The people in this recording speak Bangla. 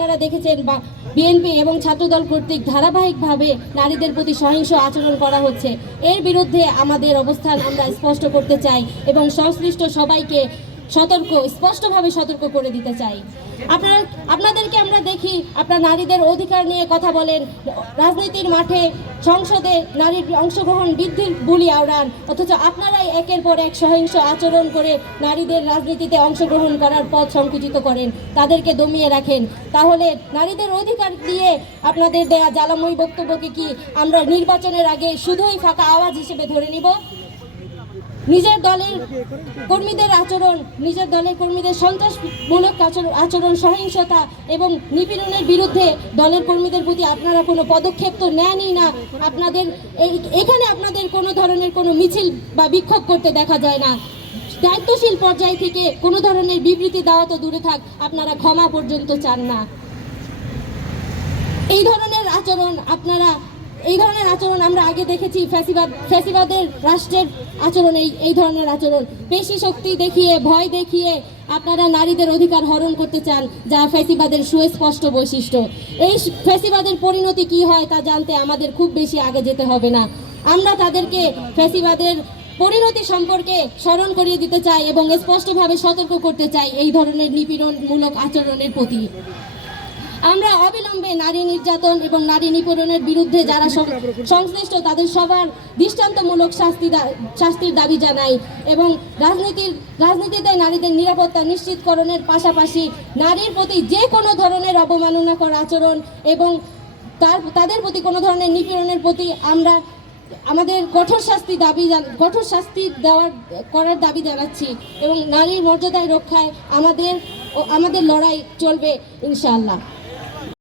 আপনারা দেখেছেন বা বিএনপি এবং ছাত্রদল কর্তৃক ধারাবাহিকভাবে নারীদের প্রতি সহিংস আচরণ করা হচ্ছে। এর বিরুদ্ধে আমাদের অবস্থান আমরা স্পষ্ট করতে চাই এবং সংশ্লিষ্ট সবাইকে স্পষ্টভাবে সতর্ক করে দিতে চাই। আপনাদেরকে আমরা দেখি আপনারা নারীদের অধিকার নিয়ে কথা বলেন, রাজনীতির মাঠে সংসদে নারীর অংশগ্রহণ বৃদ্ধির বুলি আওড়ান, অথচ আপনারাই একের পর এক সহিংস আচরণ করে নারীদের রাজনীতিতে অংশগ্রহণ করার পথ সংকুচিত করেন, তাদেরকে দমিয়ে রাখেন। তাহলে নারীদের অধিকার দিয়ে আপনাদের দেয়া জ্বালাময়ী বক্তব্যকে কি আমরা নির্বাচনের আগে শুধুই ফাঁকা আওয়াজ হিসেবে ধরে নিব? নিজের দলের কর্মীদের সন্ত্রাসমূলক আচরণ, সহিংসতা এবং নিপীড়নের বিরুদ্ধে দলের কর্মীদের প্রতি আপনারা কোনো পদক্ষেপ তো নেনই না। এখানে আপনাদের কোনো ধরনের কোনো মিছিল বা বিক্ষোভ করতে দেখা যায় না। দায়িত্বশীল পর্যায় থেকে কোনো ধরনের বিবৃতি দেওয়া তো দূরে থাক, আপনারা ক্ষমা পর্যন্ত চান না। এই ধরনের আচরণ আমরা আগে দেখেছি। ফ্যাসিবাদের রাষ্ট্রের আচরণ এই ধরনের আচরণ, পেশি শক্তি দেখিয়ে, ভয় দেখিয়ে আপনারা নারীদের অধিকার হরণ করতে চান, যা ফ্যাসিবাদের সুস্পষ্ট বৈশিষ্ট্য। এই ফ্যাসিবাদের পরিণতি কি হয় তা জানতে আমাদের খুব বেশি আগে যেতে হবে না। আমরা তাদেরকে ফ্যাসিবাদের পরিণতি সম্পর্কে স্মরণ করিয়ে দিতে চাই এবং স্পষ্টভাবে সতর্ক করতে চাই এই ধরনের নিপীড়নমূলক আচরণের প্রতি। আমরা অবিলম্বে নারী নির্যাতন এবং নারী নিপীড়নের বিরুদ্ধে যারা সংশ্লিষ্ট তাদের সবার দৃষ্টান্তমূলক শাস্তির দাবি জানাই এবং রাজনীতিতে নারীদের নিরাপত্তা নিশ্চিতকরণের পাশাপাশি নারীর প্রতি যে কোনো ধরনের অবমাননাকর আচরণ এবং তাদের প্রতি কোনো ধরনের নিপীড়নের প্রতি আমরা আমাদের কঠোর শাস্তি করার দাবি জানাচ্ছি এবং নারীর মর্যাদায় রক্ষায় আমাদের লড়াই চলবে ইনশাআল্লাহ।